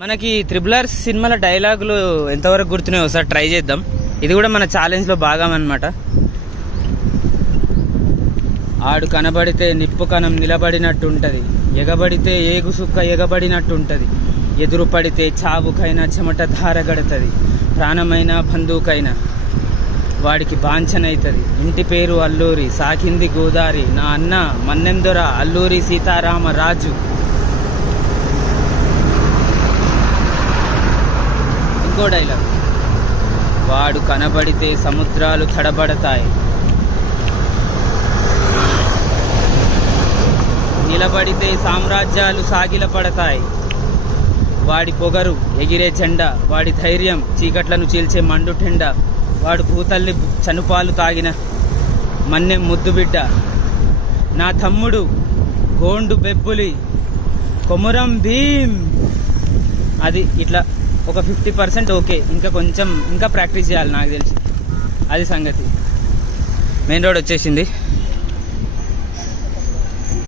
మనకి triple R సినిమాల డైలాగులు ఎంతవరకు గుర్తున్నాయో ఒకసారి ట్రై చేద్దాం. ఇది కూడా మన ఛాలెంజ్లో భాగం అన్నమాట. ఆడు కనబడితే నిప్పు కణం నిలబడినట్టుంటది, ఎగబడితే ఏగు సుక్క ఎగబడినట్టుంటది, ఎదురు పడితే చావుకైనా చెమట ధారగడుతుంది, ప్రాణమైన బంధువుకైనా వాడికి బాంఛనైతుంది. ఇంటి పేరు అల్లూరి, సాకింది గోదారి, నా అన్న మన్నెందొర అల్లూరి సీతారామరాజు. ఇంకో డైలాగ్, వాడు కనబడితే సముద్రాలు తడబడతాయి, నిలబడితే సామ్రాజ్యాలు సాగిలపడతాయి. వాడి పొగరు ఎగిరే జెండా, వాడి ధైర్యం చీకట్లను చీల్చే మండుటెండ, వాడు భూతల్లి చనుపాలు తాగిన మన్నెం ముద్దు బిడ్డ, నా తమ్ముడు గోండు బెబ్బులి కొమురం భీం. అది ఇట్లా ఒక 50% ఓకే, ఇంకా ప్రాక్టీస్ చేయాలి నాకు తెలిసి. అది సంగతి. మెయిన్ రోడ్ వచ్చేసింది.